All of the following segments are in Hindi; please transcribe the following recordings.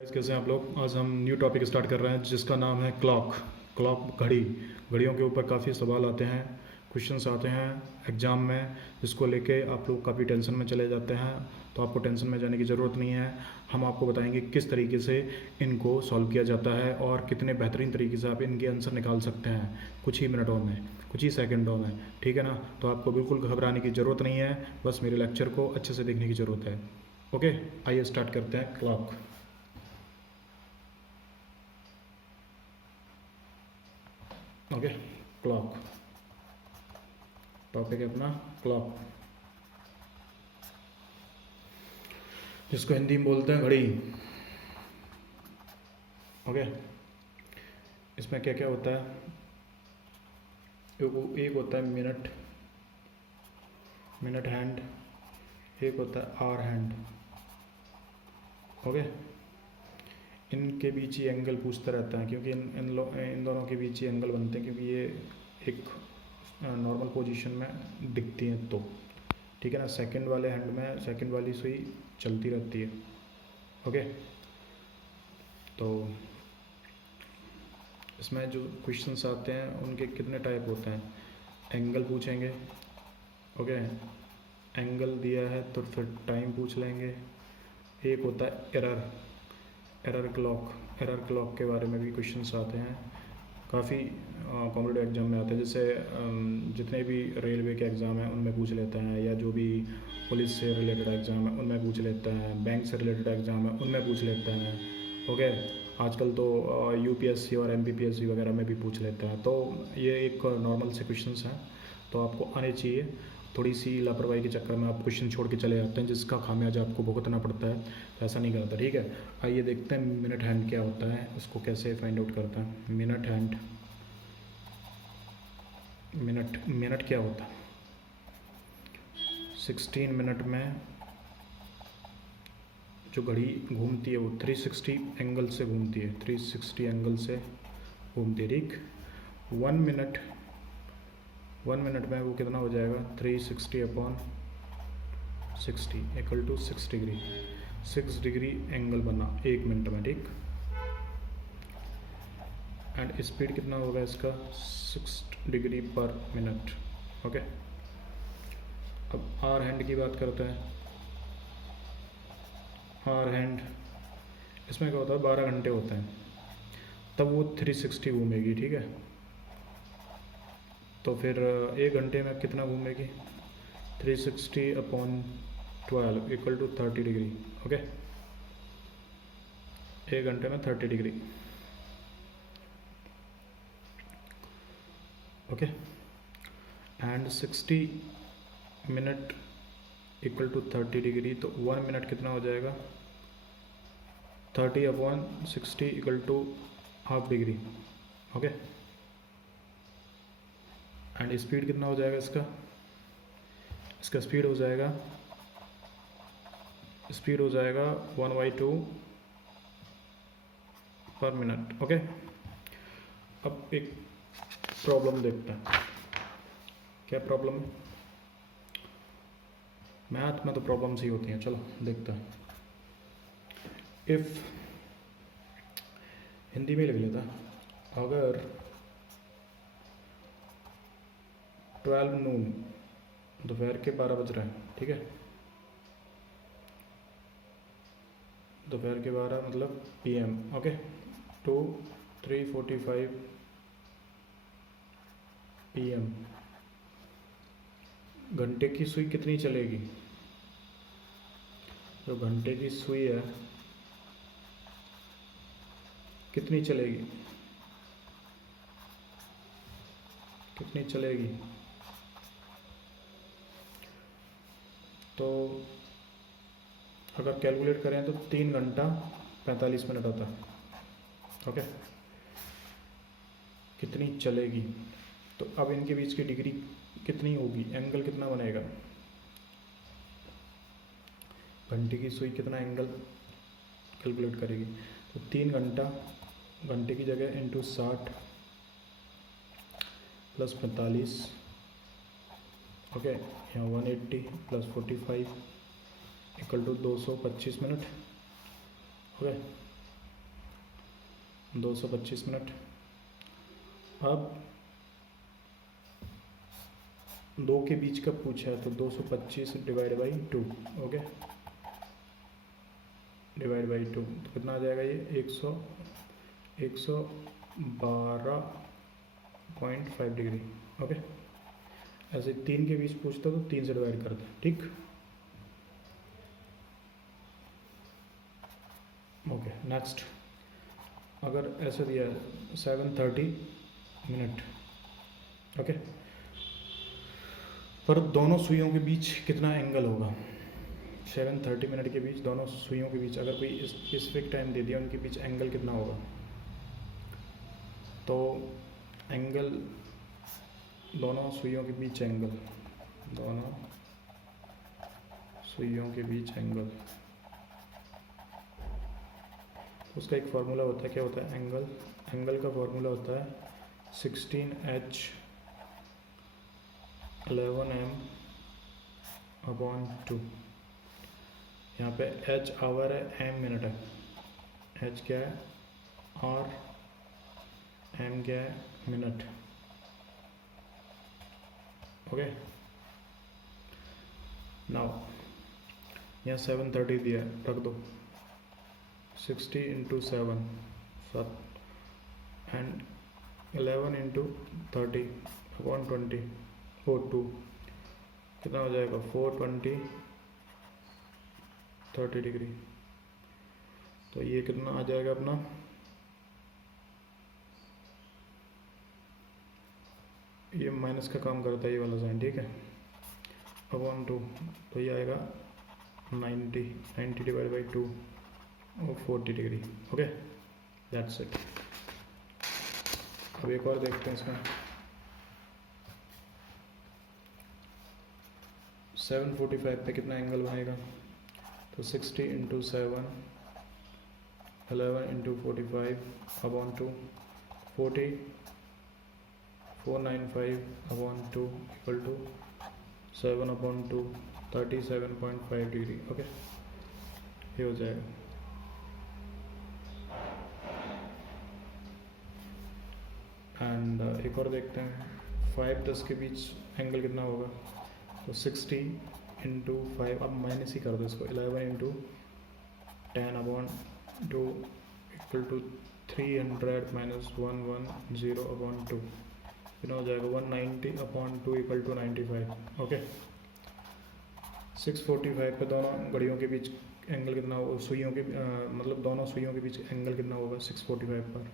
कैसे हैं आप लोग। आज हम न्यू टॉपिक स्टार्ट कर रहे हैं जिसका नाम है क्लॉक। क्लॉक घड़ी। घड़ियों के ऊपर काफ़ी सवाल आते हैं, क्वेश्चंस आते हैं एग्ज़ाम में, जिसको लेके आप लोग काफ़ी टेंशन में चले जाते हैं। तो आपको टेंशन में जाने की ज़रूरत नहीं है। हम आपको बताएंगे किस तरीके से इनको सॉल्व किया जाता है और कितने बेहतरीन तरीके से आप इनके आंसर निकाल सकते हैं कुछ ही मिनटों में, कुछ ही सेकेंडों में। ठीक है ना। तो आपको बिल्कुल घबराने की ज़रूरत नहीं है, बस मेरे लेक्चर को अच्छे से देखने की ज़रूरत है। ओके, आइए स्टार्ट करते हैं। क्लॉक। ओके, क्लॉक टॉपिक है अपना क्लॉक, जिसको हिंदी में बोलते हैं घड़ी। ओके, इसमें क्या क्या होता है। एक होता है मिनट, मिनट हैंड। एक होता है आवर हैंड। ओके, इनके बीच ही एंगल पूछता रहता है, क्योंकि इन दोनों के बीच ही एंगल बनते हैं, क्योंकि ये एक नॉर्मल पोजीशन में दिखती हैं। तो ठीक है ना। सेकंड वाले हैंड में सेकंड वाली सुई चलती रहती है। ओके, तो इसमें जो क्वेश्चंस आते हैं उनके कितने टाइप होते हैं। एंगल पूछेंगे। ओके, एंगल दिया है तो फिर टाइम पूछ लेंगे। एक होता है error, error clock. Error clock के बारे में भी क्वेश्चंस आते हैं, काफ़ी कॉम्पिटिटिव एग्जाम में आते हैं। जैसे जितने भी रेलवे के एग्ज़ाम हैं उनमें पूछ लेते हैं, या जो भी पुलिस से रिलेटेड एग्ज़ाम है उनमें पूछ लेते हैं, बैंक से रिलेटेड एग्ज़ाम है उनमें पूछ लेते हैं। ओके, आजकल तो यूपीएससी और एमपीपीएससी वगैरह में भी पूछ लेते हैं। तो ये एक नॉर्मल से क्वेश्चंस हैं, तो आपको आने चाहिए। थोड़ी सी लापरवाही के चक्कर में आप क्वेश्चन छोड़ के चले जाते हैं, जिसका खामियाजा आपको भुगतना पड़ता है। तो ऐसा नहीं करता। ठीक है, आइए देखते हैं मिनट हैंड क्या होता है, उसको कैसे फाइंड आउट करता है। मिनट हैंड, मिनट क्या होता है। 16 मिनट में जो घड़ी घूमती है वो 360 एंगल से घूमती है, 360 एंगल से घूमती है। ठीक, 1 मिनट में वो कितना हो जाएगा, 360/60 equal to 6 degree. 6 degree angle बना 1 मिनट में। ठीक, एंड स्पीड कितना होगा इसका, 6 डिग्री पर मिनट। ओके, अब आवर हैंड की बात करते हैं। आवर हैंड, इसमें क्या होता है, 12 घंटे होते हैं, तब वो 360 घूमेगी। ठीक है, तो फिर 1 घंटे में कितना घूमेगी, 360/12 इक्वल टू 30 डिग्री। ओके, 1 घंटे में 30 degree. Okay, and 60 minute equal to 30 degree, तो 1 मिनट कितना हो जाएगा, 30/60 equal to half degree. Okay, and speed कितना हो जाएगा इसका, स्पीड हो जाएगा 1/2 पर मिनट। ओके, अब एक प्रॉब्लम देखते हैं। क्या प्रॉब्लम है, मैथ में तो प्रॉब्लम्स ही होती हैं। चलो देखते हैं। इफ़, हिंदी में लिख लेता, अगर 12 नून, दोपहर के 12 बज रहे हैं। ठीक है, दोपहर के 12 मतलब PM। ओके, 3:45 PM, घंटे की सुई कितनी चलेगी, जो घंटे की सुई है कितनी चलेगी, कितनी चलेगी। तो अगर कैलकुलेट करें तो 3 घंटा 45 मिनट होता है। ओके, कितनी चलेगी, तो अब इनके बीच की डिग्री कितनी होगी, एंगल कितना बनेगा, घंटे की सुई कितना एंगल कैलकुलेट करेगी। तो 3 घंटा, घंटे की जगह इंटू 60 प्लस 45। ओके, यहाँ 180 plus 45 equal to 225 minute. Okay, 225 minute. अब 2 के बीच का पूछा है तो 225 divide by 2, okay, divide by 2 तो कितना आ जाएगा ये 112.5 डिग्री, ओके। ऐसे 3 के बीच पूछता तो 3 से डिवाइड करते, ठीक, ओके। नेक्स्ट, अगर ऐसे दिया है 7:30 मिनट, ओके, पर दोनों सुइयों के बीच कितना एंगल होगा? 7:30 मिनट के बीच दोनों सुइयों के बीच अगर कोई स्पेसिफिक टाइम दे दिया, उनके बीच एंगल कितना होगा? तो एंगल, दोनों सुइयों के बीच एंगल, दोनों सुइयों के बीच एंगल, उसका एक फार्मूला होता है, क्या होता है? एंगल का फार्मूला होता है 16h 11m अपॉन 2। यहाँ पे h आवर है, m मिनट है, h क्या है? और m क्या है? Minute, okay. नाउ यहाँ 7:30 दिया है, रख दो 60 इंटू 7 एंड 11 इंटू 30 अपॉन 20 2 कितना हो जाएगा? 420 30 डिग्री। तो ये कितना आ जाएगा अपना? ये माइनस का काम करता है ये वाला साइन, ठीक है, अपॉन 2, तो ये आएगा 90 डिवाइड बाई 2 और 40 डिग्री, ओके, दैट्स इट। अब एक और देखते हैं इसमें। 7:45 पे कितना एंगल बनेगा? तो 60 into 7 11 into 45 upon 2 40 495 upon 2 equal to 7 upon 2 37.5 degree, okay, ये हो जाएगा। एंड एक और देखते हैं, 5-10 के बीच एंगल कितना होगा? तो 60 इंटू 5, अब माइनस ही कर दो इसको, 11 into 10 upon 2 equal to 300 minus 110 upon 2 कितना हो जाएगा? 190 अपॉन 2 इक्वल टू 95, ओके। 6:45 पे दोनों घड़ियों के बीच एंगल कितना होगा? सुइयों के मतलब दोनों सुइयों के बीच एंगल कितना होगा 6:45 पर,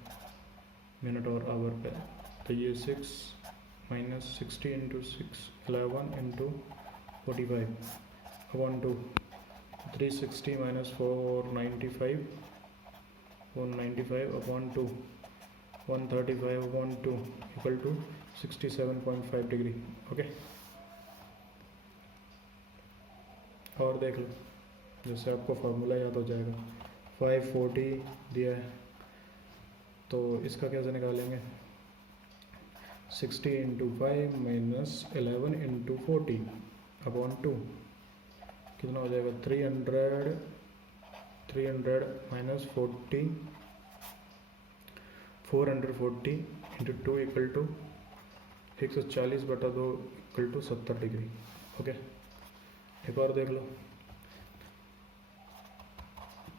मिनट और आवर पे? तो ये 6 minus 60 into 6 11 into 45 upon 2 360 minus 495 upon 2 135 upon 2 equal to 67.5 degree, okay. और देख लो, जैसे आपको फार्मूला याद हो जाएगा। 540 दिया है तो इसका कैसे निकालेंगे? 60 इंटू 5 माइनस 11 इंटू 40 अपॉन 2 कितना हो जाएगा? 300 minus 440 into 2 equal to 140/2 equal to 70 degree, okay. एक और देख लो,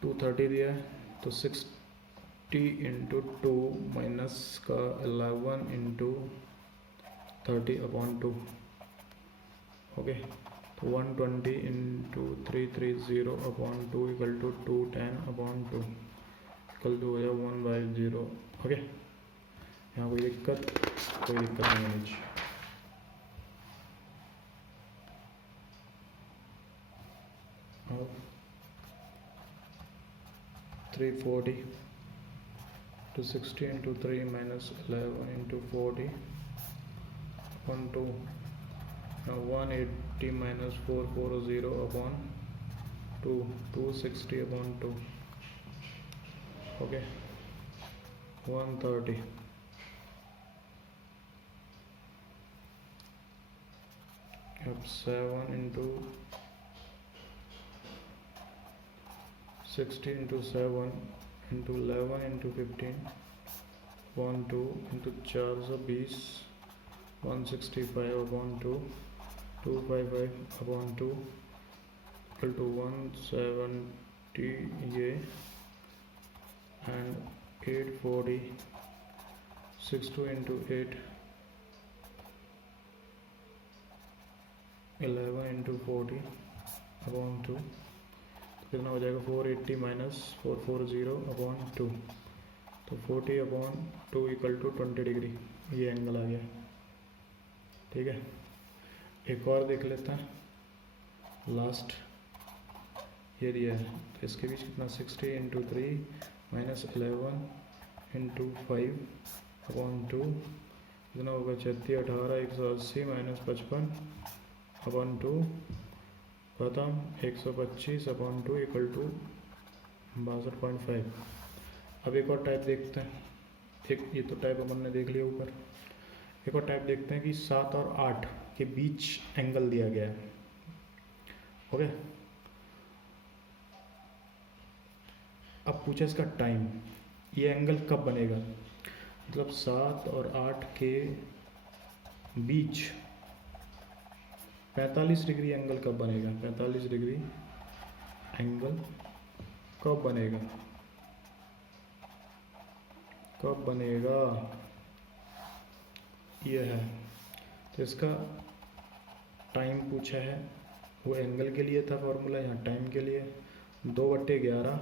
230 दिया है तो 60 इंटू 2 माइनस का 11 इंटू 30 अपॉन 2, ओके। तो 120 into 330 upon 2 equal to 210 upon 2 equal to हो जाए 1/0, ओके। यहाँ कोई दिक्कत नहीं है नीचे। अब 340 to 60 into 3 minus 11 into 40 upon 2. Now 180 minus 440 upon 2, 260 upon 2. Okay, 130. Up 7 into 60 into 7 into 11 into 15 upon 2 into 420 165 upon 2 255 upon 2 equal to 170 ये एंड 840 62 इंटू 8 11 इंटू 40 अपॉन 2 कितना हो जाएगा 480 माइनस 440 अपॉन 2 तो 40 अपॉन 2 इक्वल टू 20 डिग्री ये एंगल आ गया। ठीक है, एक और देख लेते हैं लास्ट, ये दिया है तो इसके बीच कितना 60 इंटू 3 माइनस 11 इंटू 5 अपॉन 2 कितना होगा 36 18 180 माइनस 55 अपॉन 2 खत्म 125 अपॉन 2 इक्वल टू 62.5। अब एक और टाइप देखते हैं, एक ये तो टाइप अपन ने देख लिया ऊपर, एक और टाइप देखते हैं कि 7 और 8 के बीच एंगल दिया गया है। ओके, अब पूछा इसका टाइम, ये एंगल कब बनेगा, मतलब 7 और 8 के बीच 45 डिग्री एंगल कब बनेगा, 45 डिग्री एंगल कब बनेगा, कब बनेगा ये है। तो इसका टाइम पूछा है, वो एंगल के लिए था फॉर्मूला, यहाँ टाइम के लिए 2/11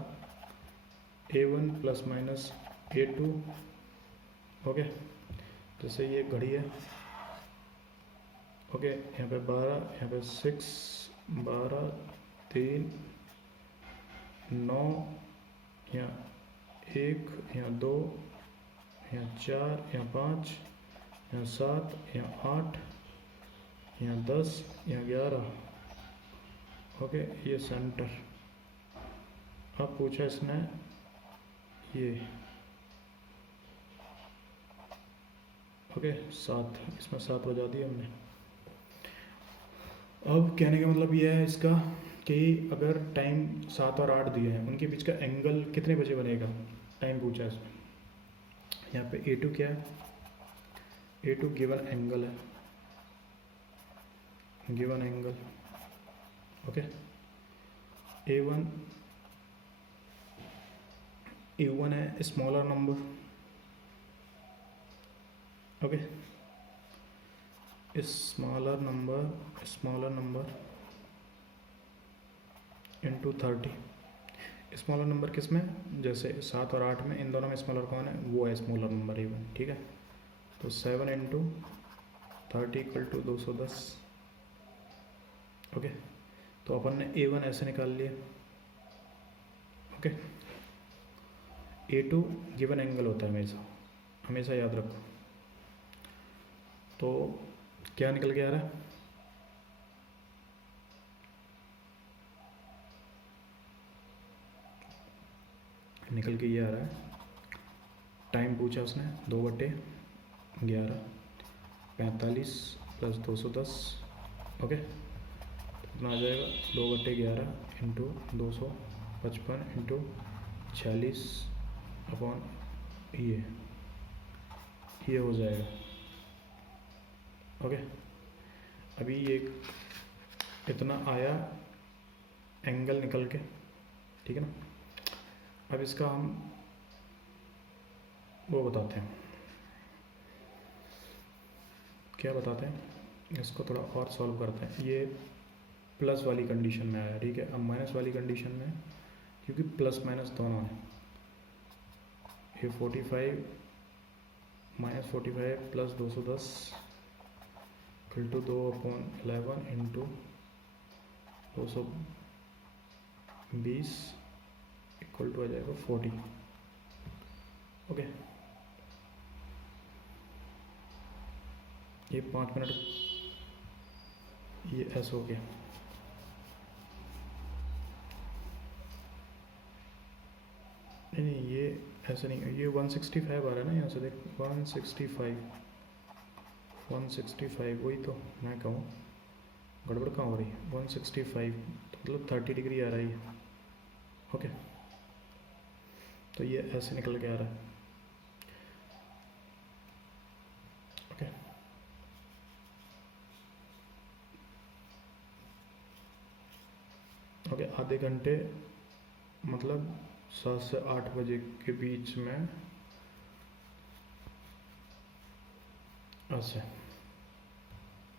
A1 plus minus A2। Okay, जैसे ये घड़ी है, ओके यहाँ पे 12, यहाँ पे 6 12 3 9, यहाँ 1 यहाँ 2 यहाँ 4 यहाँ 5 यहाँ 7 यहाँ 8 यहाँ 10 यहाँ 11। ओके, ये सेंटर। अब पूछा इसने ये, ओके 7, इसमें 7 बजा दिए हमने। अब कहने का मतलब ये है इसका कि अगर टाइम 7 और 8 दिए हैं, उनके बीच का एंगल कितने बजे बनेगा, टाइम पूछा है इसमें। यहाँ पे A2 क्या है, A2 गिवन एंगल है, गिवन एंगल। ओके, A1 है smaller number. Okay, smaller number into 30। Smaller number किस में, जैसे 7 और 8 में, इन दोनों में स्मॉलर कौन है, वो है स्मॉलर नंबर A1। ठीक है, तो 7 इंटू 30 इक्वल टू 210। ओके, तो अपन ने A1 ऐसे निकाल लिया। ओके, A2 गिवन एंगल होता है हमेशा, हमेशा याद रखो। तो क्या निकल के आ रहा है, निकल के ये आ रहा है, टाइम पूछा उसने 2/11 45 प्लस 210। ओके, कितना आ जाएगा 2/11 इंटू 255 इंटू 46 अपॉन ये हो जाएगा। ओके, अभी ये इतना आया एंगल निकल के, ठीक है ना। अब इसका हम वो बताते हैं, क्या बताते हैं, इसको थोड़ा और सॉल्व करते हैं। ये प्लस वाली कंडीशन में आया, ठीक है। अब माइनस वाली कंडीशन में, क्योंकि प्लस माइनस दोनों है, ये 45 minus 45 plus 210 equal to 2/11 into 220 equal to आ जाएगा 40। ओके, ये 5 मिनट, ये ऐसा हो गया। नहीं, ये ऐसा नहीं, ये 165 आ रहा है ना, यहाँ से देख 165 वही तो मैं कहूँ, गड़बड़ कहाँ हो रही है। 165 तो मतलब 30 डिग्री आ रही है। ओके, तो ये ऐसे निकल के आ रहा है। ओके, ओके, आधे घंटे मतलब 7 से 8 बजे के बीच में ऐसे,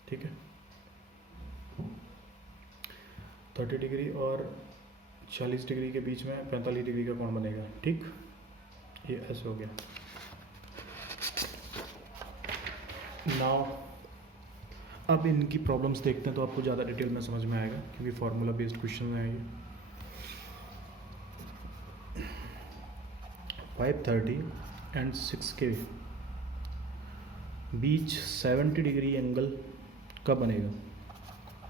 ठीक है। 30 डिग्री और 40 डिग्री के बीच में 45 डिग्री का कोण बनेगा, ठीक। ये ऐसे हो गया। नाउ अब इनकी प्रॉब्लम्स देखते हैं तो आपको ज़्यादा डिटेल में समझ में आएगा, क्योंकि फार्मूला बेस्ड क्वेश्चन है ये। 5:30 एंड 6 के बीच 70 डिग्री एंगल कब बनेगा?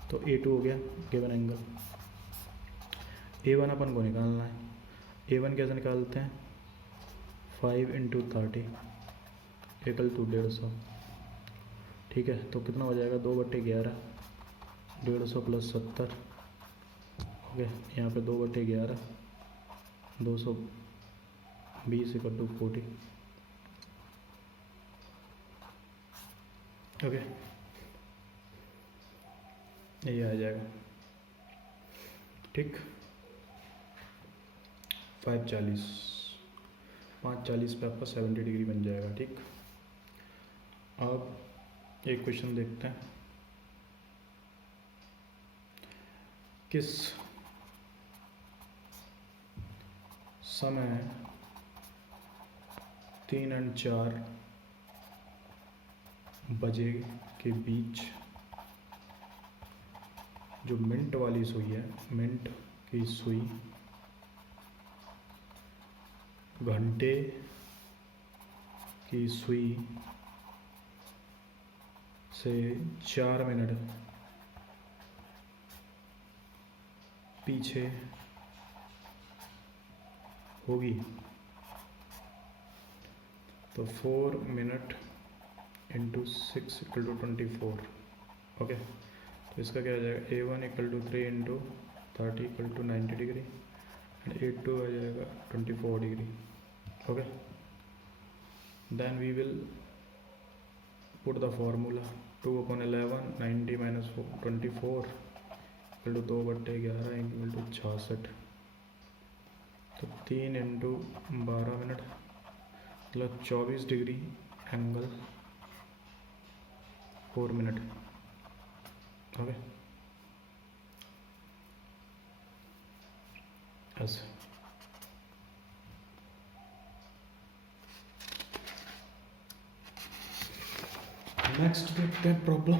तो A2 हो गया गिवन एंगल। A1 अपन को निकालना है। A1 कैसे निकालते हैं? 5 × 30 इक्वल टू 150, ठीक है। तो कितना हो जाएगा? 2/11, 150 + 70, ओके। यहाँ पे 2/11, 220 इक्वल टू 40, ओके। ये आ जाएगा, ठीक। 5:40 पे आपका 70 डिग्री बन जाएगा, ठीक। अब एक क्वेश्चन देखते हैं। किस समय 3 और 4 बजे के बीच जो मिनट वाली सुई है, मिनट की सुई घंटे की सुई से 4 मिनट पीछे होगी? तो 4 मिनट × 6 = 24, ओके। तो इसका क्या आ जाएगा? A1 = 3 × 30 = 90 डिग्री एंड A2 आ जाएगा 24 degree, okay. Then we will put the formula 2/11 90 - 24 = 2/11 × 66। तो 3 × 12 मिनट मतलब 24 डिग्री एंगल 4 मिनट, ओके। ऐसे नेक्स्ट देखते हैं प्रॉब्लम।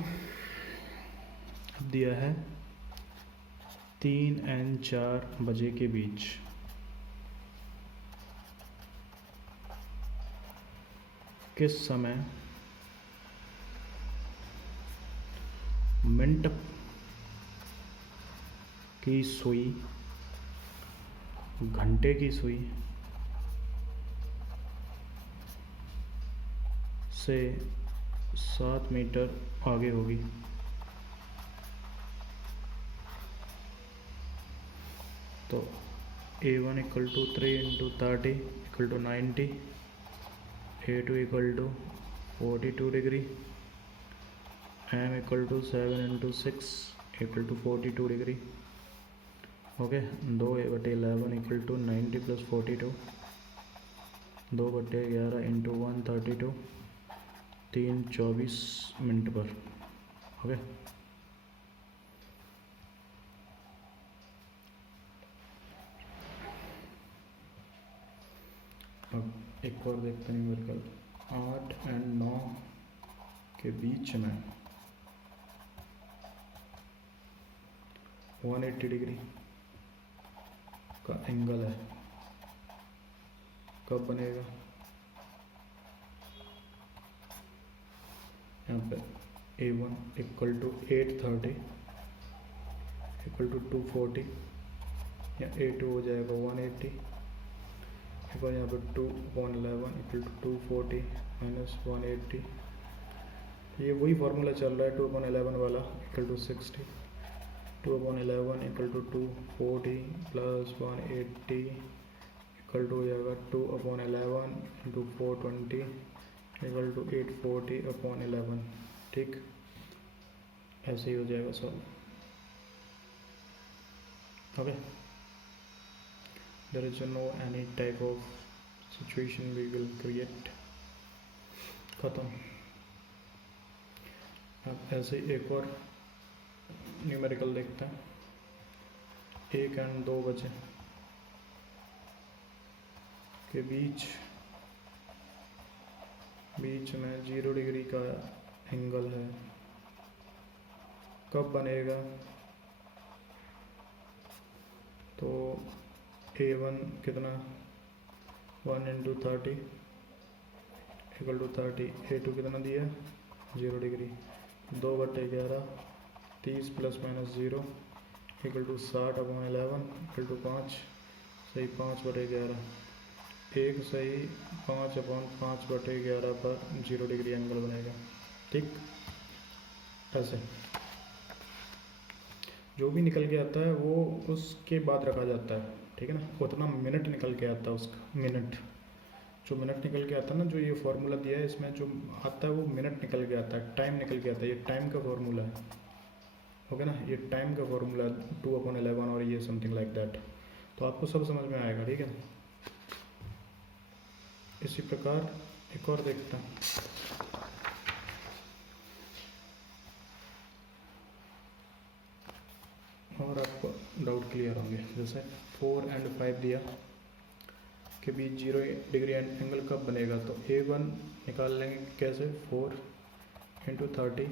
दिया है 3 और 4 बजे के बीच किस समय मिनट की सुई घंटे की सुई से 7 मीटर आगे होगी? तो A1 = 3 × 30 = 90, A2 = 42 degree, M = 7 × 6 = 42 degree, okay. 2/11 = 90 + 42, 2/11 × 132, 3 24 minute पर, ओके। अब एक और देखते हैं न्यूमेरिकल। 8 और 9 के बीच में 180 डिग्री का एंगल है, कब बनेगा? यहाँ पे A1 = 830 = 240, या A2 हो जाएगा 180, और यहाँ पर 2/11 = 240 - 180। ये वही फार्मूला चल रहा है 2/11 वाला = 60, 2/11 = 240 + 180 इक्वल टू हो जाएगा 2/11 इंटू 420 इक्वल टू 840/11। ठीक, ऐसे ही हो जाएगा solve. Okay, there is no any type of situation we will create. खत्म। अब ऐसे एक और न्यूमेरिकल देखते हैं। 1 और 2 बजे के बीच में 0 डिग्री का एंगल है, कब बनेगा? तो A1 कितना 1 इंटू 30 इक्वल टू 30। A2 कितना दिया 0 degree 2/11 30 + -0 equal to 60/11 equal to 5 सही 5/11। एक सही 5/5/11 पर 0 डिग्री एंगल बनेगा। ठीक, ऐसे जो भी निकल के आता है वो उसके बाद रखा जाता है। ठीक है ना, उतना मिनट निकल के आता है उसका, मिनट जो मिनट निकल के आता है ना, जो ये फार्मूला दिया है इसमें जो आता है वो मिनट निकल के आता है, टाइम निकल के आता है। ये टाइम का फार्मूला है, ओके ना, ये टाइम का फार्मूला 2/11 और ये समथिंग लाइक दैट। तो आपको सब समझ में आएगा। ठीक है, इसी प्रकार एक और देखते हैं। और आपको डाउट क्लियर होंगे। जैसे 4 और 5 दिया के बीच 0 डिग्री एंगल कब बनेगा? तो A1 निकाल लेंगे कैसे, 4 into 30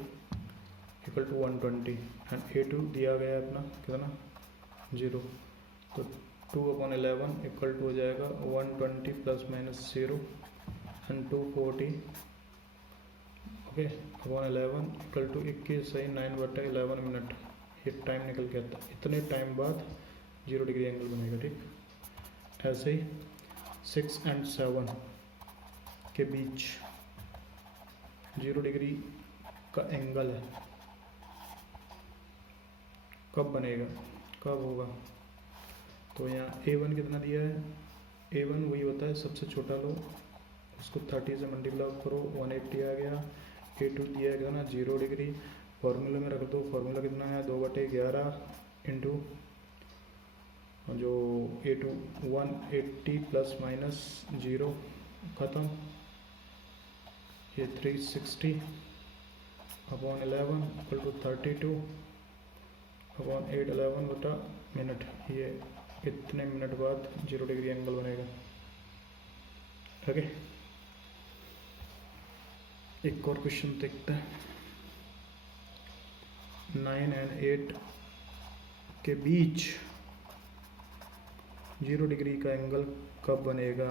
equal to 120 and A2 दिया गया है अपना कितना 0। तो 2/11 इक्वल टू हो जाएगा 120 ± 0 and 240 okay upon 11 equal to 21 सही 9/11 मिनट। ये टाइम निकल के आता है, इतने टाइम बाद 0 डिग्री एंगल बनेगा। ठीक, ऐसे ही 6 और 7 के बीच 0 डिग्री का एंगल है, कब बनेगा, कब होगा? तो यहाँ A1 कितना दिया है, A1 वही होता है सबसे छोटा लो, उसको 30 से मल्टीप्लाई करो 180 आ गया। A2 दिया है कितना 0 डिग्री, फॉर्मूले में रख दो, फॉर्मूला कितना है 2/11 इंटू जो A2 180 ± 0 ख़त्म, ये 360 upon 11 equal to 32 upon 811 minute. ये कितने मिनट बाद 0 डिग्री एंगल बनेगा। ओके, एक और क्वेश्चन देखते हैं। 9 और 8 के बीच 0 डिग्री का एंगल कब बनेगा?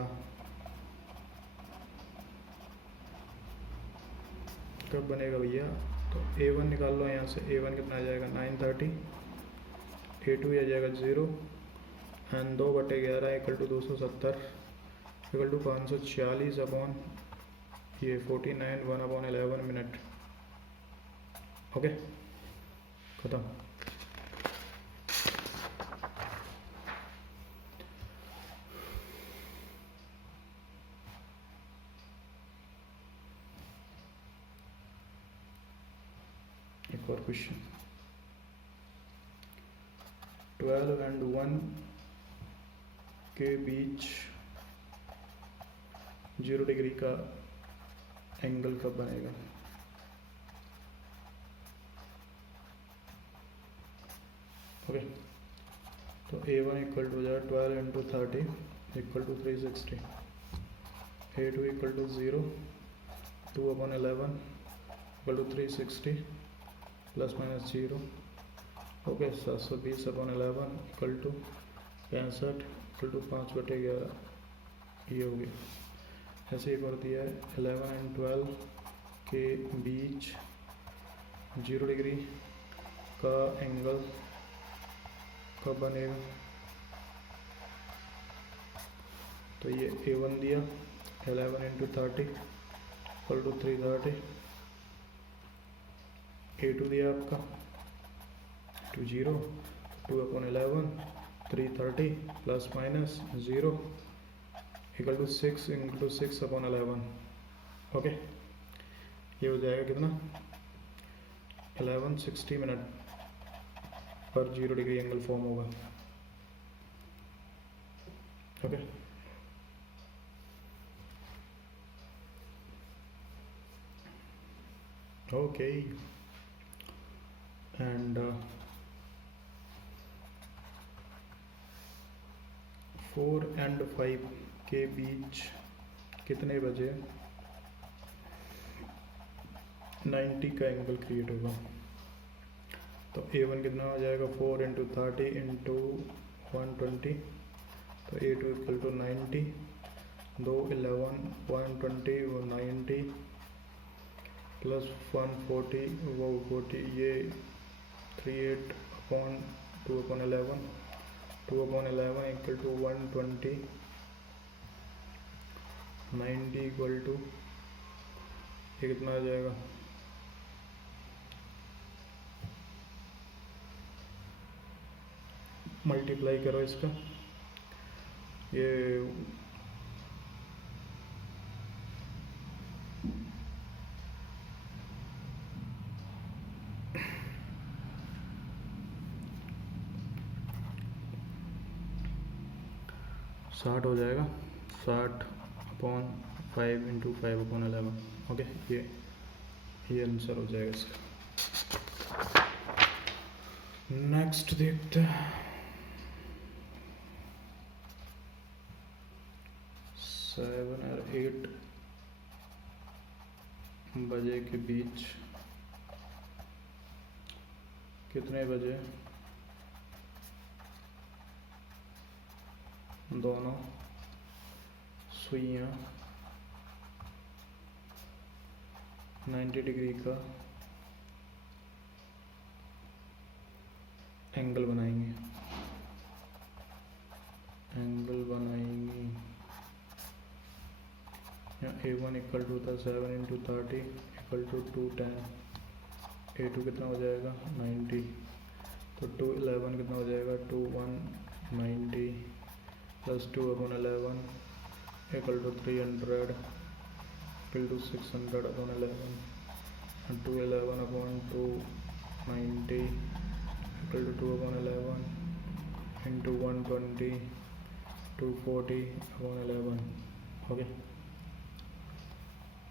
कब बनेगा भैया? तो A1 निकाल लो यहाँ से, A1 कितना आ जाएगा 930, A2 आ जाएगा 0 and 2/11 equal to 270 equal to 540 upon ये 49 1/11 मिनट। ओके, खत्म। एक और क्वेश्चन। 12 और 1 के बीच 0 डिग्री का एंगल कब बनेगा? ओके, तो A1 इक्वल टू हो जाएगा 12 into 30 equal to 360, A2 equal to 0 2/11 equal to 360 ± 0 okay 720/11 equal to 65 equal to 5/11 ये हो गया। ऐसे एक और दिया है 11 और 12 के बीच 0 डिग्री का एंगल कब बनेगा? तो ये A1 दिया 11 इंटू 30 इक्वल टू 330, A2 दिया आपका 2/11 330 ± 0 इक्वल टू 6 इंटू 6/11। ओके, ये हो जाएगा कितना 1160 मिनट पर 0 डिग्री एंगल फॉर्म होगा। ओके, ओके एंड 4 and 5 के बीच कितने बजे 90 का एंगल क्रिएट होगा। तो A1 कितना हो जाएगा 4 इंटू 30 इंटू 120, तो A2 इक्वल टू 90, 2 11 120 वो 90 प्लस 140 वो 40, ये 38/2/11, 2/11 इक्वल टू 120, 90 इक्वल टू ये कितना आ जाएगा मल्टीप्लाई करो इसका, ये साठ हो जाएगा, 60/5 इंटू 5/11। ओके, ये आंसर हो जाएगा इसका। नेक्स्ट देखते हैं 7 और 8 बजे के बीच कितने बजे दोनों सुइयां 90 डिग्री का एंगल बनाएंगी। यहाँ A1 इक्वल टू था 7 इंटू 30 इक्वल टू 210, A2 कितना हो जाएगा 90, तो 211 कितना हो जाएगा 2190 plus 2/11 equal to 300 equal to 600/11 and 211/290 equal to 2/11 into 120 240/11। Okay,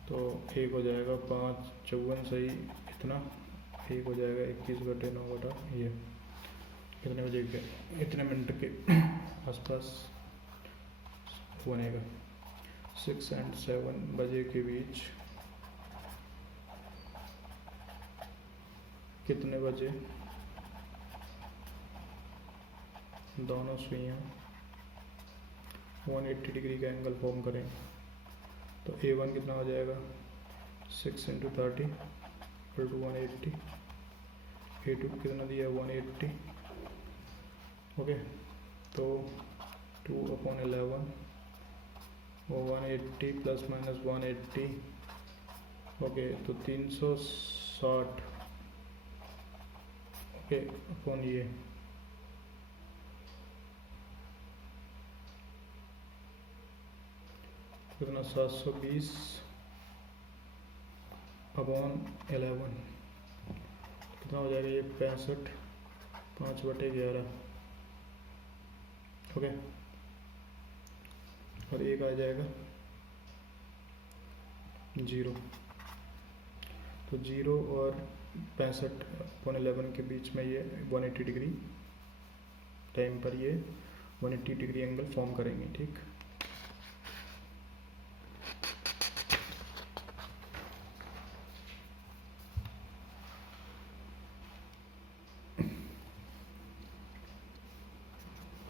तो एक हो जाएगा 5 54 सही, इतना एक हो जाएगा 21/9 ये कितने बजे के इतने मिनट के आसपास बनेगा। 6 and 7 बजे के बीच कितने बजे दोनों सुइयां 180 डिग्री का एंगल फॉर्म करें। तो A1 कितना हो जाएगा 6 इंटू 30 इक्वल टू 180, A2 कितना दिया 180। ओके, तो 2/11 वो 180 प्लस माइनस 180, ओके तो 360 ओके अपॉन ये कितना 720/11 कितना हो जाएगा ये 65 5/11। ओके, और एक आ जाएगा 0, तो 0 और 65/11 के बीच में ये 180 डिग्री टाइम पर ये 180 डिग्री एंगल फॉर्म करेंगे। ठीक,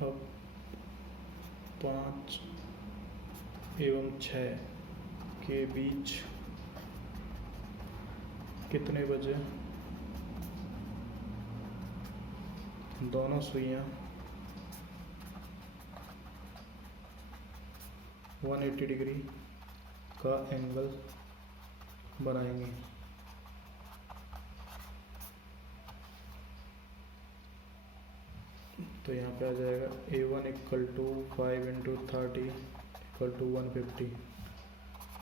अब 5 एवं 6 के बीच कितने बजे दोनों सुइयां 180 डिग्री का एंगल बनाएंगे। तो यहाँ पे आ जाएगा A1 equal to 5 into 30 equal to 150।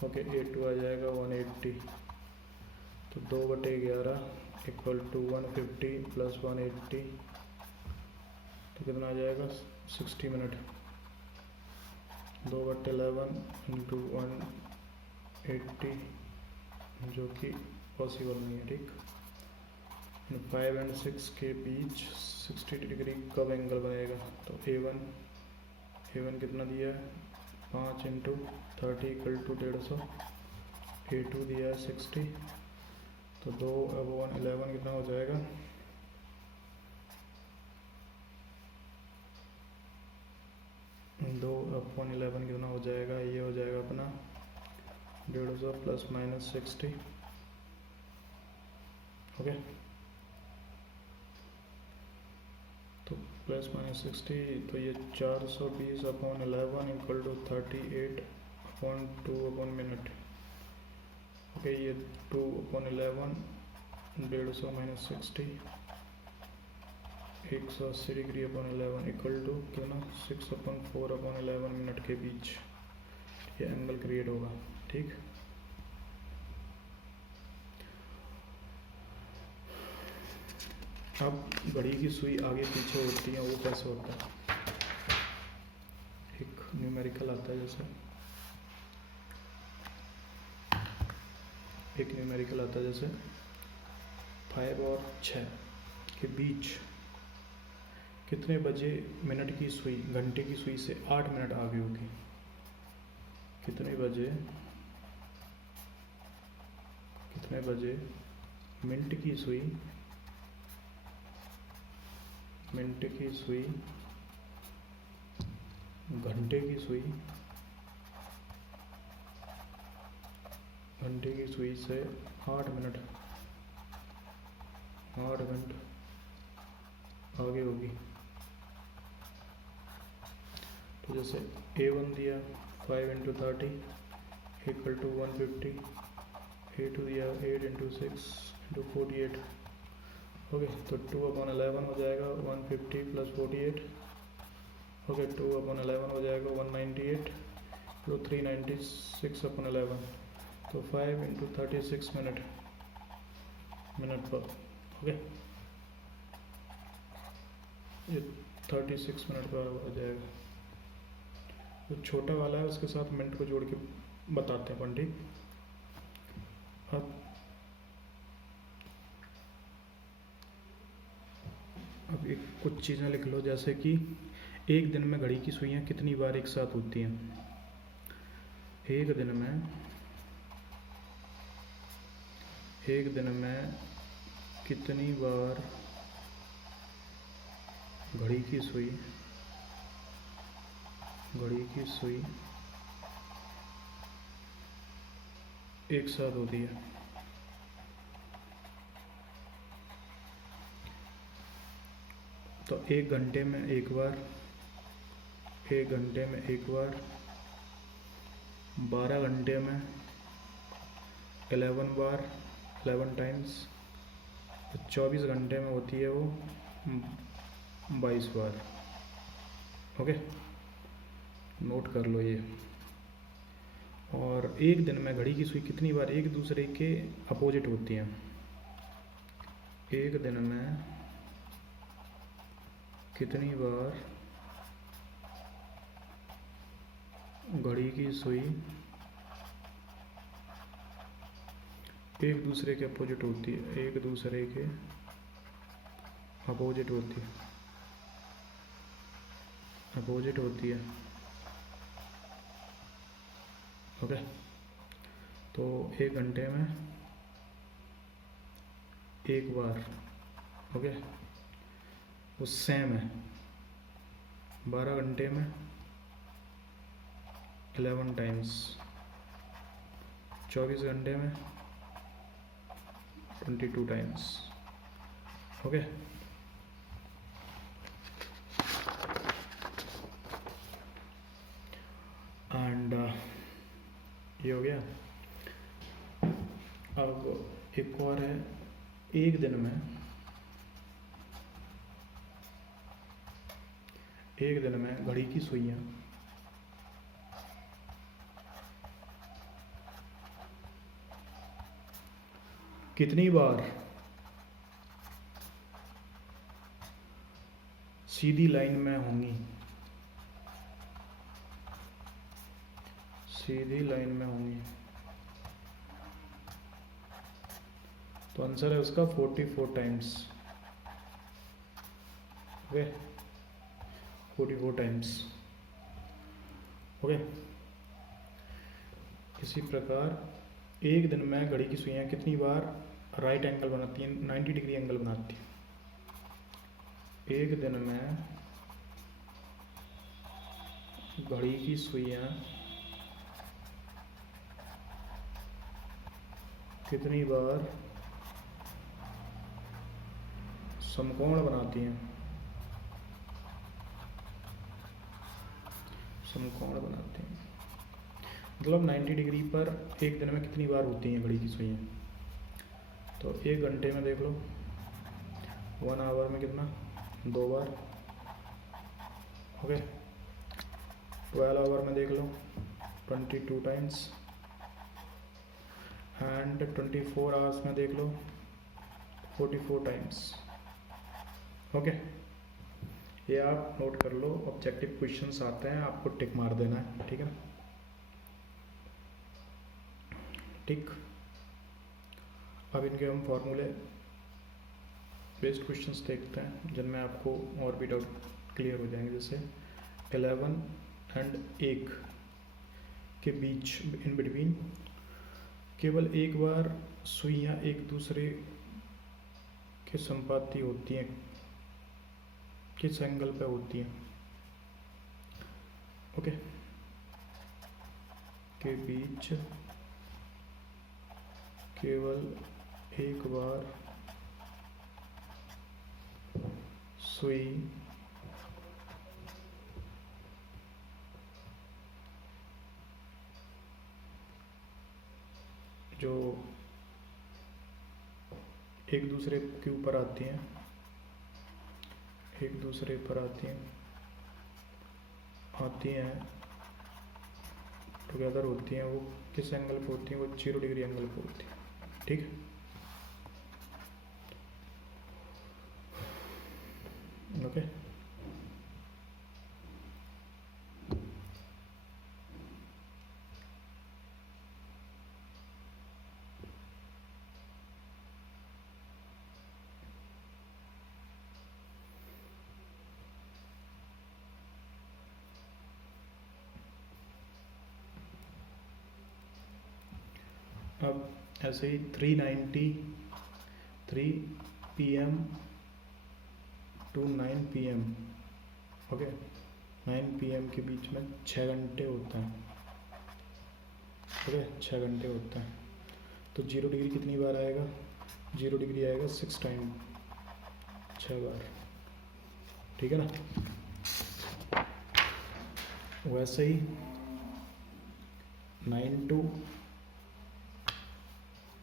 Okay, 8 आ जाएगा 180। तो 2/11 इक्वल टू 150 प्लस 180, तो कितना आ जाएगा 60 मिनट। 2/11 इंटू 180, जो कि पॉसिबल नहीं है, ठीक। 5 और 6 के बीच 60 डिग्री कब एंगल बनेगा? तो A1 कितना दिया है 5 इंटू 30 इक्वल टू 150। A2 दिया है 60, तो 2/11 कितना हो जाएगा 2/11 कितना हो जाएगा, ये हो जाएगा अपना 150 प्लस माइनस 60। ओके, तो प्लस माइनस 60, तो ये 420/11 इक्वल टू 38/2 मिनट। ओके, ये 2/11 150 minus 60 180 degree upon 11 equal to कितना 6/4/11 मिनट के बीच ये एंगल क्रिएट होगा, ठीक। अब घड़ी की सुई आगे पीछे होती है, वो कैसे होता है? एक न्यूमेरिकल आता है, जैसे एक न्यूमेरिकल आता है, जैसे 5 और 6 के बीच कितने बजे मिनट की सुई घंटे की सुई से 8 मिनट आगे होगी? कितने बजे मिनट की सुई घंटे की सुई से 8 मिनट आगे होगी। तो जैसे A1 दिया 5 इंटू 30 इक्वल टू 150, A2 दिया 8 इंटू 6 इंटू 48। ओके, तो 2/11 हो जाएगा 150 प्लस 48। ओके, 2/11 हो जाएगा 198, तो 396/11, तो 5 इंटू 36 मिनट पर। ओके, ये 36 मिनट पर हो जाएगा। जो छोटा वाला है उसके साथ मिनट को जोड़ के बताते हैं अपन, ठीक। अब एक कुछ चीज़ें लिख लो, जैसे कि एक दिन में घड़ी की सुइयां कितनी बार एक साथ होती हैं? एक दिन में कितनी बार घड़ी की सुई एक साथ होती है? तो एक घंटे में एक बार, 12 घंटे में 11 बार, 11 टाइम्स, 24 घंटे में होती है वो 22 बार। ओके, नोट कर लो ये। और एक दिन में घड़ी की सुई कितनी बार एक दूसरे के अपोजिट होती हैं? एक दिन में कितनी बार घड़ी की सुई एक दूसरे के अपोजिट होती है? एक दूसरे के अपोजिट होती है। ओके, तो एक घंटे में एक बार। ओके, वो सेम है। 12 घंटे में 11 टाइम्स, 24 घंटे में 22 टाइम्स। ओके, एंड ये हो गया। अब एक और है, एक दिन में घड़ी की सुइयां कितनी बार सीधी लाइन में होंगी, सीधी लाइन में होंगी। तो आंसर है उसका 44 टाइम्स। Okay, 44 times. ओके, इसी प्रकार एक दिन में घड़ी की सुइयां कितनी बार राइट एंगल बनाती हैं, 90 डिग्री एंगल बनाती हैं। एक दिन में घड़ी की सुइयां कितनी बार समकोण बनाती हैं, समकोण बनाती हैं। मतलब 90 डिग्री पर एक दिन में कितनी बार होती हैं घड़ी की सुइयां। तो 1 घंटे में देख लो, 1 आवर में कितना, 2 बार। ओके, 12 आवर में देख लो 22 टाइम्स, एंड 24 आवर्स में देख लो 44 टाइम्स। ओके, ये आप नोट कर लो, ऑब्जेक्टिव क्वेश्चंस आते हैं, आपको टिक मार देना है, ठीक है ना। ठीक, अब इनके हम फॉर्मूले बेस्ड क्वेश्चंस देखते हैं जिनमें आपको और भी डाउट क्लियर हो जाएंगे। जैसे 11 एंड 1 के बीच, इन बिटवीन केवल एक बार सुइयां एक दूसरे के संपाती होती हैं, किस एंगल पे होती हैं। ओके, के बीच केवल एक बार सुई जो एक दूसरे के ऊपर आती हैं, एक दूसरे पर आती हैं टुगेदर होती हैं, वो किस एंगल पे होती हैं, वो 0 डिग्री एंगल पे होती हैं। ठीक है, ओके। अब ऐसे ही 3:93 PM to 9 PM, okay, 9 PM के बीच में 6 घंटे होता है। ओके, 6 घंटे होता है। तो 0 डिग्री कितनी बार आएगा, 0 डिग्री आएगा 6 टाइम, 6 बार, ठीक है ना। वैसे ही 9 टू,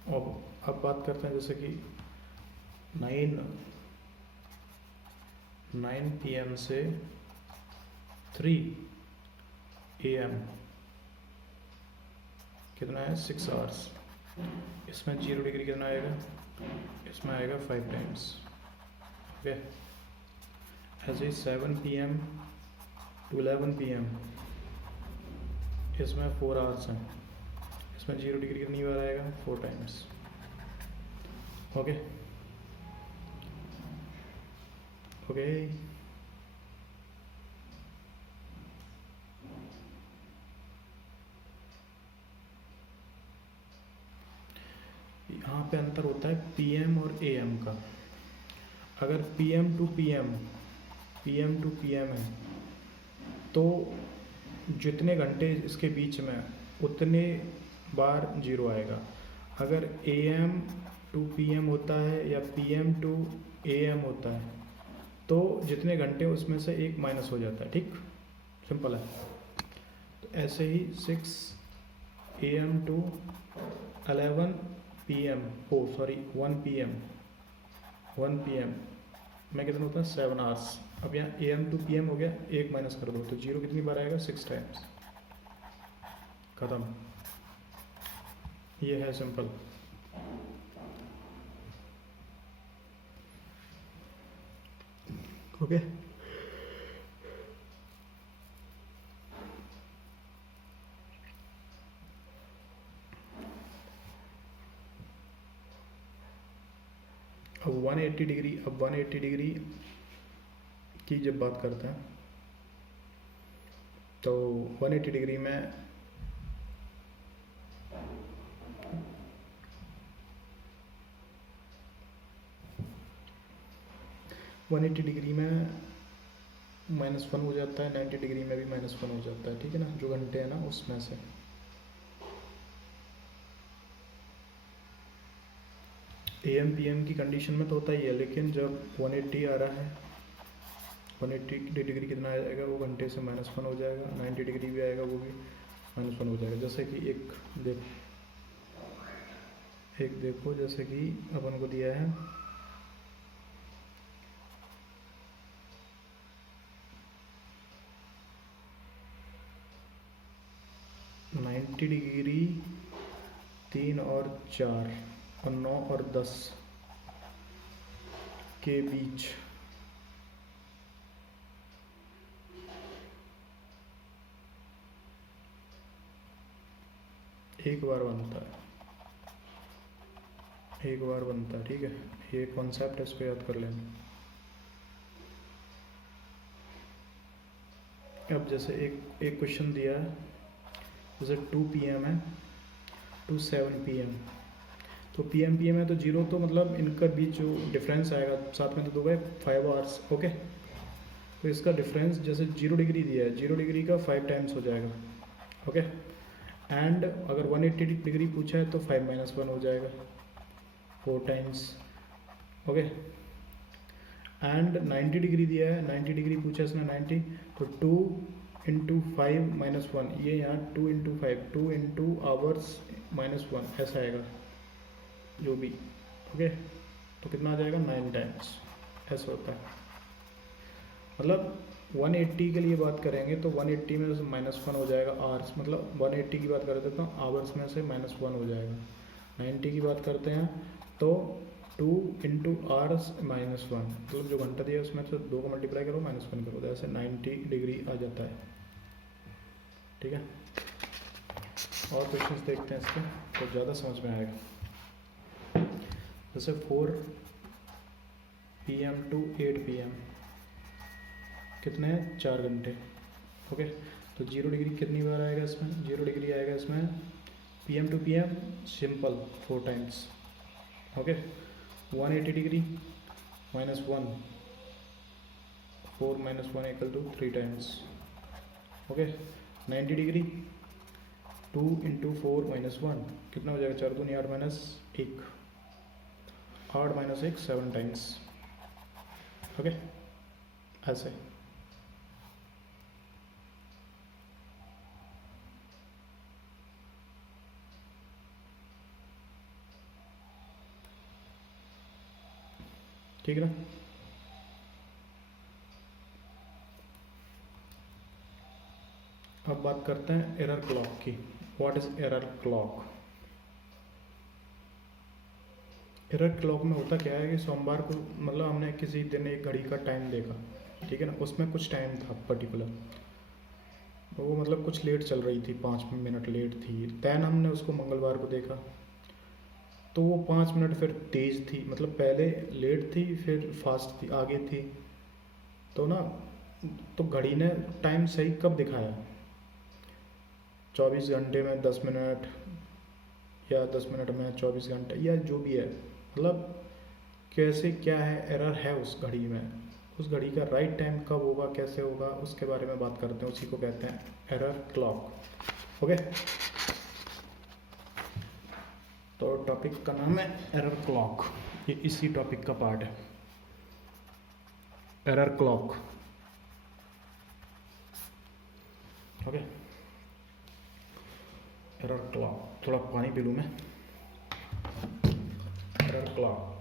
अब बात करते हैं जैसे कि 9 PM से 3 AM कितना है, 6 आवर्स। इसमें 0 डिग्री कितना आएगा, इसमें आएगा 5 टाइम्स। ओके, ऐसे ही 7 PM टू 11 PM, इसमें 4 आवर्स हैं, इसमें 0 डिग्री कितनी बार आएगा, 4 टाइम्स। Okay, okay. यहाँ पे अंतर होता है PM और AM का। अगर PM टू PM है तो जितने घंटे इसके बीच में उतने बार 0 आएगा। अगर AM टू PM होता है या PM टू AM होता है तो जितने घंटे उसमें से एक माइनस हो जाता है। ठीक, सिंपल है। तो ऐसे ही 6 AM टू 11 PM, 1 PM में कितना होता है, 7 आवर्स। अब यहाँ AM टू PM हो गया, एक माइनस कर दो तो 0 कितनी बार आएगा, 6 टाइम्स, खत्म। ये है सिंपल। ओके। अब 180 डिग्री की जब बात करते हैं तो 180 डिग्री में -1 हो जाता है, 90 डिग्री में भी -1 हो जाता है, ठीक है ना, जो घंटे हैं ना उसमें से। AM PM की कंडीशन में तो होता ही है, लेकिन जब 180 आ रहा है, 180 डिग्री कितना आ जाएगा, वो घंटे से -1 हो जाएगा, 90 डिग्री भी आएगा वो भी -1 हो जाएगा। जैसे कि एक देखो जैसे कि अपन को दिया है 90 डिग्री 3 और 4 और 9 और 10 के बीच एक बार बनता है, ठीक है। ये कॉन्सेप्ट है, इसको याद कर लेना। अब जैसे एक क्वेश्चन दिया है, जैसे 2 PM है टू 7 PM, तो PM है तो 0, तो मतलब इनका बीच जो डिफरेंस आएगा, साथ में तो 2 गए 5 आवर्स, ओके। तो इसका डिफरेंस जैसे 0 डिग्री दिया है, 0 डिग्री का 5 टाइम्स हो जाएगा, ओके। एंड अगर 180 डिग्री पूछा है तो 5 - 1 हो जाएगा, 4 टाइम्स, ओके। एंड 90 डिग्री दिया है, 90 डिग्री पूछा है इसने 90, तो 2 × 5 - 1, ये यहाँ 2 × 5, 2 × आवर्स -1 ऐसा आएगा जो भी, ओके। तो कितना आ जाएगा, 9 टाइम्स ऐसा होता है। मतलब 180 के लिए बात करेंगे तो 180 में से -1 हो जाएगा आवर्स, मतलब 180 की बात करते हैं तो आवर्स में से -1 हो जाएगा। 90 की बात करते हैं तो 2 × आवर्स -1, मतलब जो घंटा दिया है उसमें से 2 को मल्टीप्लाई करो -1 करो, तो ऐसे 90 डिग्री आ जाता है, ठीक है। और क्वेश्चंस देखते हैं इसके, तो ज़्यादा समझ में आएगा। जैसे 4 PM टू 8 PM कितने हैं, 4 घंटे, ओके। तो 0 डिग्री कितनी बार आएगा इसमें, 0 डिग्री आएगा इसमें PM to PM simple 4 times, okay. 180 degree -1, 4 - 1 = 3 times, okay. 90 degree 2 × 4 - 1 कितना हो जाएगा, 4 दूनी 8 - 1, 8 - 1 7 टाइम्स, ओके। ऐसे ठीक है ना। अब बात करते हैं एरर क्लॉक की। What is error clock? Error clock में होता क्या है कि सोमवार को मतलब हमने किसी दिन एक घड़ी का टाइम देखा, ठीक है ना, उसमें कुछ टाइम था पर्टिकुलर, वो मतलब कुछ लेट चल रही थी, 5 मिनट लेट थी। दैन हमने उसको मंगलवार को देखा तो वो 5 मिनट फिर तेज़ थी, मतलब पहले लेट थी फिर फास्ट थी, आगे थी। तो ना, तो घड़ी ने टाइम सही कब दिखाया, 24 घंटे में 10 मिनट या 10 मिनट में 24 घंटे या जो भी है, मतलब कैसे क्या है एरर है उस घड़ी में, उस घड़ी का राइट टाइम कब होगा, कैसे होगा, उसके बारे में बात करते हैं। उसी को कहते हैं एरर क्लॉक, ओके। तो टॉपिक का नाम है एरर क्लॉक, ये इसी टॉपिक का पार्ट है, error clock, okay. Error clock, थोड़ा पानी पी लूँ मैं। Error clock,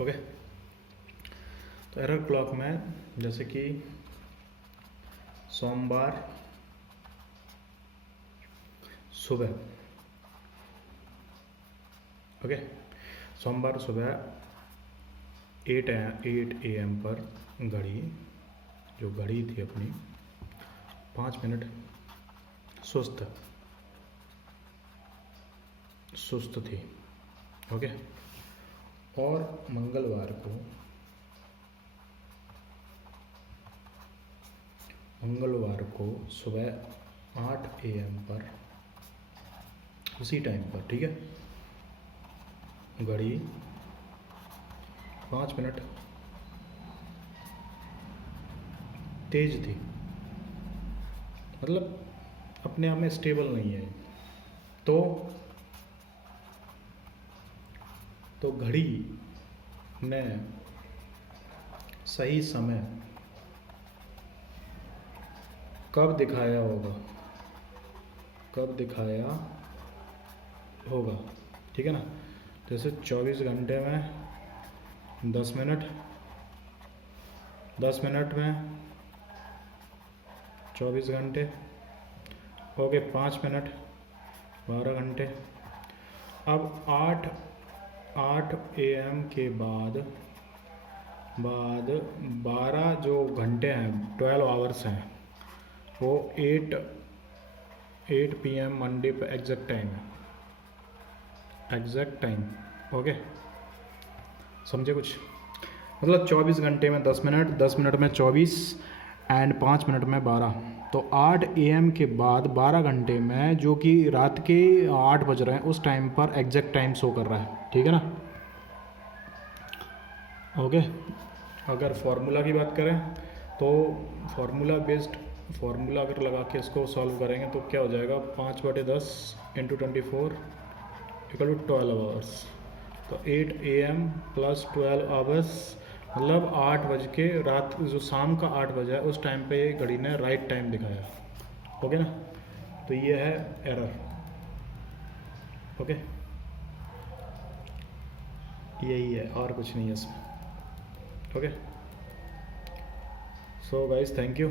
okay. तो एरर क्लॉक में जैसे कि सुबह। ओके, सोमवार सुबह 8 AM पर घड़ी, जो घड़ी थी अपनी, 5 मिनट सुस्त थी। ओके, और मंगलवार को सुबह 8 AM पर, उसी टाइम पर, ठीक है, घड़ी 5 मिनट तेज थी। मतलब अपने आप में स्टेबल नहीं है। तो घड़ी ने सही समय कब दिखाया होगा, ठीक है ना। जैसे 24 घंटे में 10 मिनट, 10 मिनट में 24 घंटे, ओके, 5 मिनट 12 घंटे। अब 8 AM के बाद 12 जो घंटे हैं, 12 आवर्स हैं, वो 8 PM मंडे पे एग्जैक्ट टाइम। ओके, समझे कुछ? मतलब 24 घंटे में 10 मिनट, 10 मिनट में 24 एंड 5 मिनट में 12। तो 8 AM के बाद 12 घंटे में, जो कि रात के 8 बज रहे हैं, उस टाइम पर एग्जैक्ट टाइम शो कर रहा है, ठीक है ना। ओके, अगर फार्मूला की बात करें तो फार्मूला अगर लगा के इसको सॉल्व करेंगे तो क्या हो जाएगा, 5/10 × 24 = 12 आवर्स। तो 8 AM + 12 आवर्स, मतलब 8 बज के, रात जो शाम का 8 बजा है, उस टाइम पे घड़ी ने राइट टाइम दिखाया। ओके ना, तो ये है एरर। ओके, यही है और कुछ नहीं है इसमें। Okay, so guys, thank you,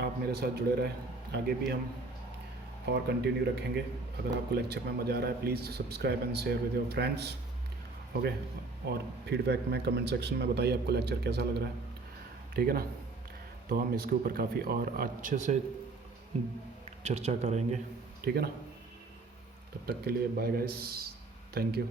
आप मेरे साथ जुड़े रहे। आगे भी हम और कंटिन्यू रखेंगे। अगर आपको लेक्चर में मज़ा आ रहा है, please subscribe and share with your friends. Okay, और फीडबैक में कमेंट सेक्शन में बताइए आपको लेक्चर कैसा लग रहा है, ठीक है ना। तो हम इसके ऊपर काफ़ी और अच्छे से चर्चा करेंगे, ठीक है ना। तब तक के लिए बाय गाइस, थैंक यू।